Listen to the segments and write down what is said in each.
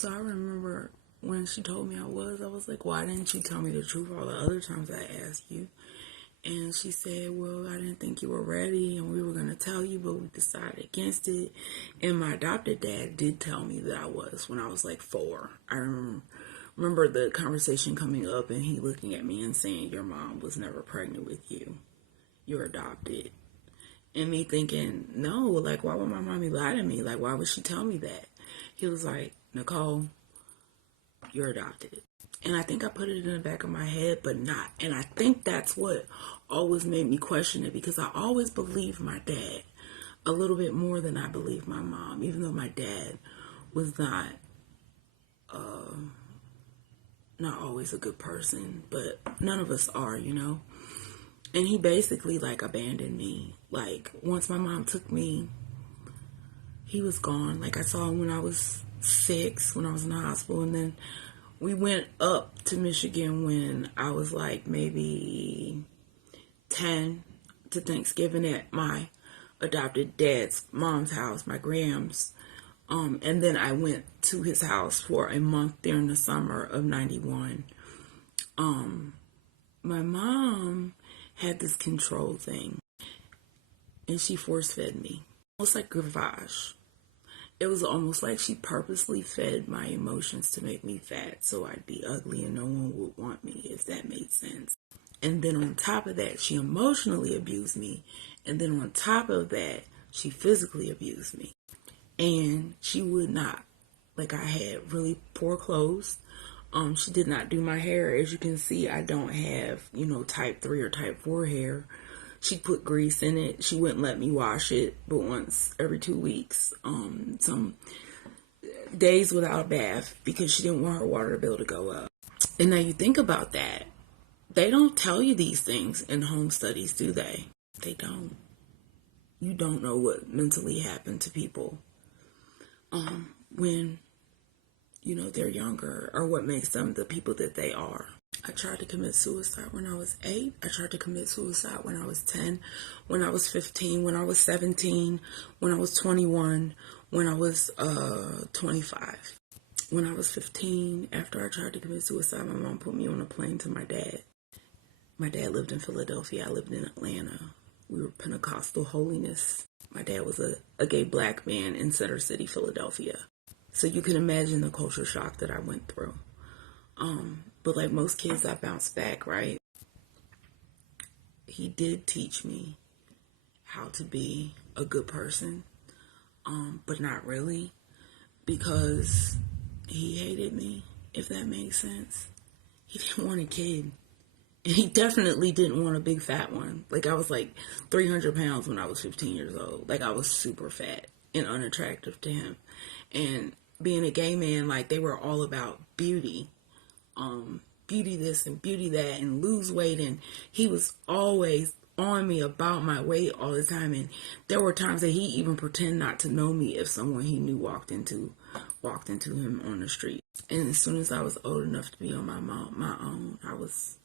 So I remember when she told me I was like, why didn't you tell me the truth all the other times I asked you? And she said, well, I didn't think you were ready and we were going to tell you, but we decided against it. And my adopted dad did tell me that I was when I was like 4. I remember the conversation coming up and he looking at me and saying, your mom was never pregnant with you. You're adopted. And me thinking, no, like, why would my mommy lie to me? Like, why would she tell me that? He was like, Nicole, you're adopted. And I think I put it in the back of my head, but not. And I think that's what always made me question it, because I always believed my dad a little bit more than I believed my mom, even though my dad was not always a good person, but none of us are, you know. And he basically like abandoned me. Like once my mom took me, he was gone. Like I saw him when I was 6, when I was in the hospital, and then we went up to Michigan when I was like maybe 10 to Thanksgiving at my adopted dad's mom's house, my Gram's. And then I went to his house for a month during the summer of 91. My mom had this control thing, and she force fed me. Almost like gavage. It was almost like she purposely fed my emotions to make me fat so I'd be ugly and no one would want me, if that made sense. And then on top of that, she emotionally abused me. And then on top of that, she physically abused me. And she would not, like I had really poor clothes. She did not do my hair. As you can see, I don't have, type 3 or type 4 hair. She put grease in it. She wouldn't let me wash it but once every 2 weeks. Some days without a bath because she didn't want her water bill to go up. And now you think about that. They don't tell you these things in home studies, do they? They don't. You don't know what mentally happened to people when, they're younger, or what makes them the people that they are. I tried to commit suicide when I was 8. I tried to commit suicide when I was 10, when I was 15, when I was 17, when I was 21, when I was 25. When I was 15, after I tried to commit suicide, my mom put me on a plane to my dad. My dad lived in Philadelphia. I lived in Atlanta. We were Pentecostal holiness. My dad was a gay black man in Center City, Philadelphia. So you can imagine the culture shock that I went through. But like most kids, I bounced back, right? He did teach me how to be a good person, but not really, because he hated me, if that makes sense. He didn't want a kid. And he definitely didn't want a big fat one. Like, I was like 300 pounds when I was 15 years old. Like, I was super fat and unattractive to him. And being a gay man, like, they were all about beauty. Beauty this and beauty that and lose weight. And he was always on me about my weight all the time. And there were times that he even pretended not to know me if someone he knew walked into him on the street. And as soon as I was old enough to be on my own, I was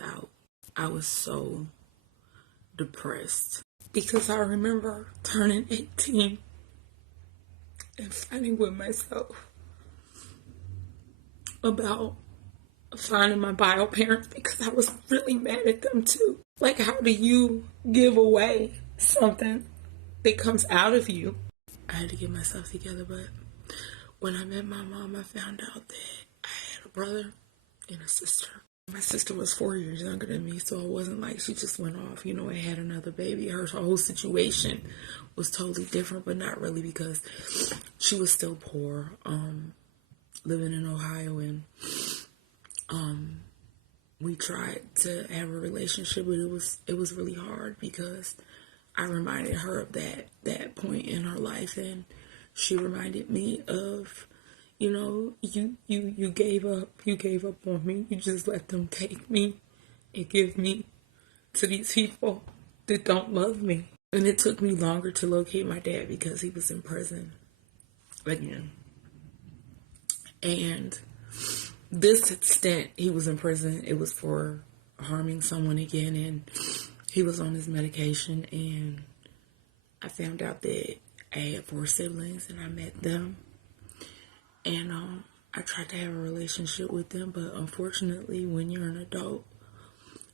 out. I was so depressed because I remember turning 18 and fighting with myself about finding my bio parents because I was really mad at them too. Like, how do you give away something that comes out of you? I had to get myself together, but when I met my mom, I found out that I had a brother and a sister. My sister was 4 years younger than me, so it wasn't like she just went off, and had another baby. Her whole situation was totally different, but not really, because she was still poor, living in Ohio, and we tried to have a relationship, but it was really hard because I reminded her of that point in her life, and she reminded me of, you gave up on me. You just let them take me and give me to these people that don't love me. And it took me longer to locate my dad because he was in prison again. And this stint he was in prison, it was for harming someone again, and he was on his medication, and I found out that I had 4 siblings, and I met them. And I tried to have a relationship with them, but unfortunately, when you're an adult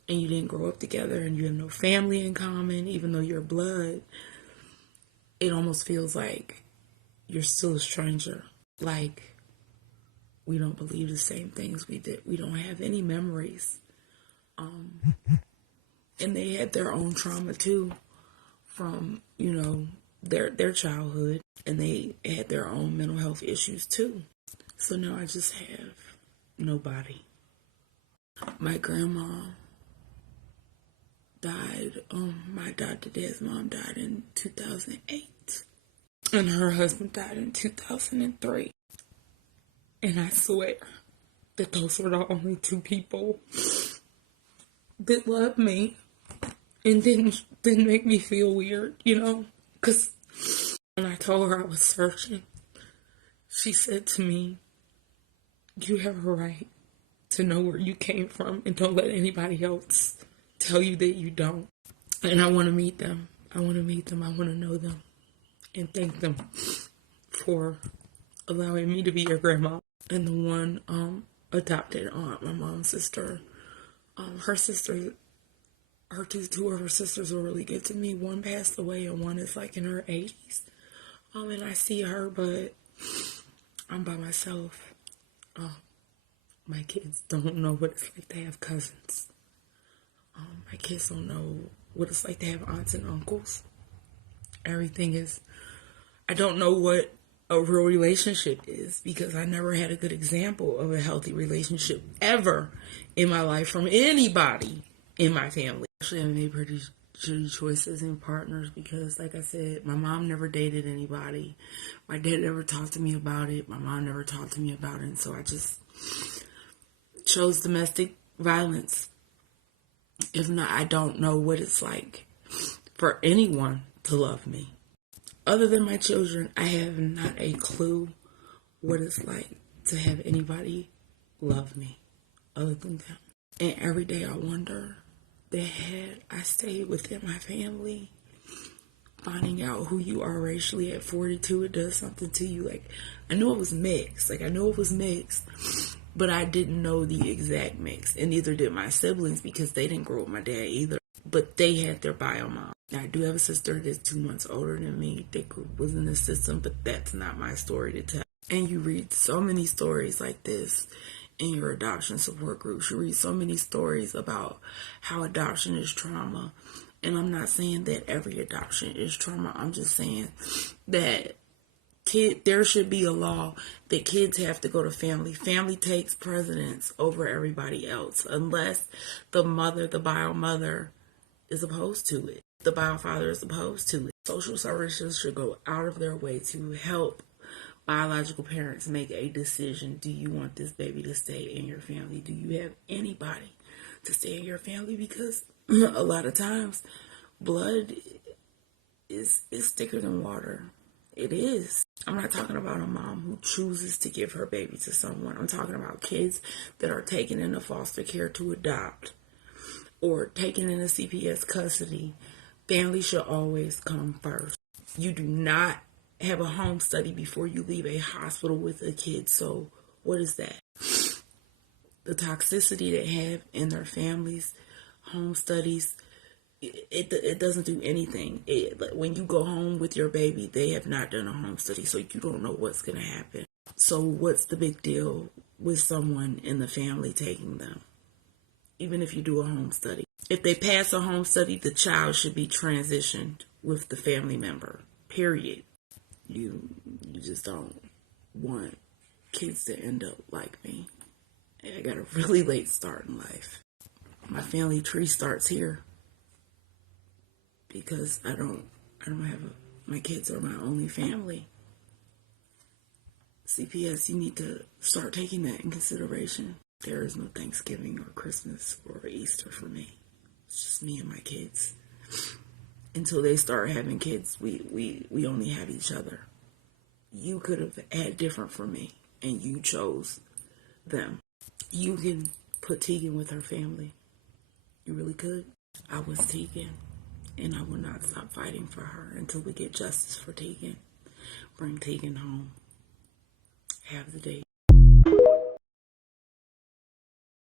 and you didn't grow up together and you have no family in common, even though you're blood, it almost feels like you're still a stranger. Like, we don't believe the same things we did. We don't have any memories. And they had their own trauma too from, their childhood. And they had their own mental health issues too. So now I just have nobody. My grandma died. My dad's mom died in 2008. And her husband died in 2003. And I swear that those were the only two people that loved me and didn't make me feel weird, Because when I told her I was searching, she said to me, "You have a right to know where you came from and don't let anybody else tell you that you don't." And I want to meet them. I want to know them and thank them for allowing me to be your grandma. And the one adopted aunt, my mom's sister, two of her sisters were really good to me. One passed away and one is like in her 80s. And I see her, but I'm by myself. My kids don't know what it's like to have cousins. My kids don't know what it's like to have aunts and uncles. I don't know what a real relationship is because I never had a good example of a healthy relationship ever in my life from anybody in my family. Actually, I made pretty shitty choices in partners because, like I said, my mom never dated anybody. My dad never talked to me about it. My mom never talked to me about it. And so I just chose domestic violence. If not, I don't know what it's like for anyone to love me. Other than my children, I have not a clue what it's like to have anybody love me other than them. And every day I wonder that had I stayed within my family, finding out who you are racially at 42, it does something to you. Like, I knew it was mixed. But I didn't know the exact mix. And neither did my siblings because they didn't grow up with my dad either. But they had their bio mom. Now, I do have a sister that's 2 months older than me that was in the system, but that's not my story to tell. And you read so many stories like this in your adoption support groups. You read so many stories about how adoption is trauma. And I'm not saying that every adoption is trauma. I'm just saying that there should be a law that kids have to go to family. Family takes precedence over everybody else unless the bio mother is opposed to it. The bio father is opposed to it. Social services should go out of their way to help biological parents make a decision. Do you want this baby to stay in your family? Do you have anybody to stay in your family? Because a lot of times blood is thicker than water. It is. I'm not talking about a mom who chooses to give her baby to someone. I'm talking about kids that are taken into foster care to adopt or taken into CPS custody. Family should always come first. You do not have a home study before you leave a hospital with a kid. So what is that? The toxicity they have in their families, home studies, it doesn't do anything. When you go home with your baby, they have not done a home study, so you don't know what's going to happen. So what's the big deal with someone in the family taking them? Even if you do a home study. If they pass a home study, the child should be transitioned with the family member. Period. You just don't want kids to end up like me. I got a really late start in life. My family tree starts here. Because I don't have my kids are my only family. CPS, you need to start taking that in consideration. There is no Thanksgiving or Christmas or Easter for me. It's just me and my kids. Until they start having kids, we only have each other. You could have had different for me, and you chose them. You can put Teigan with her family. You really could. I was Teigan. And I will not stop fighting for her until we get justice for Teigan. Bring Teigan home. Have the day.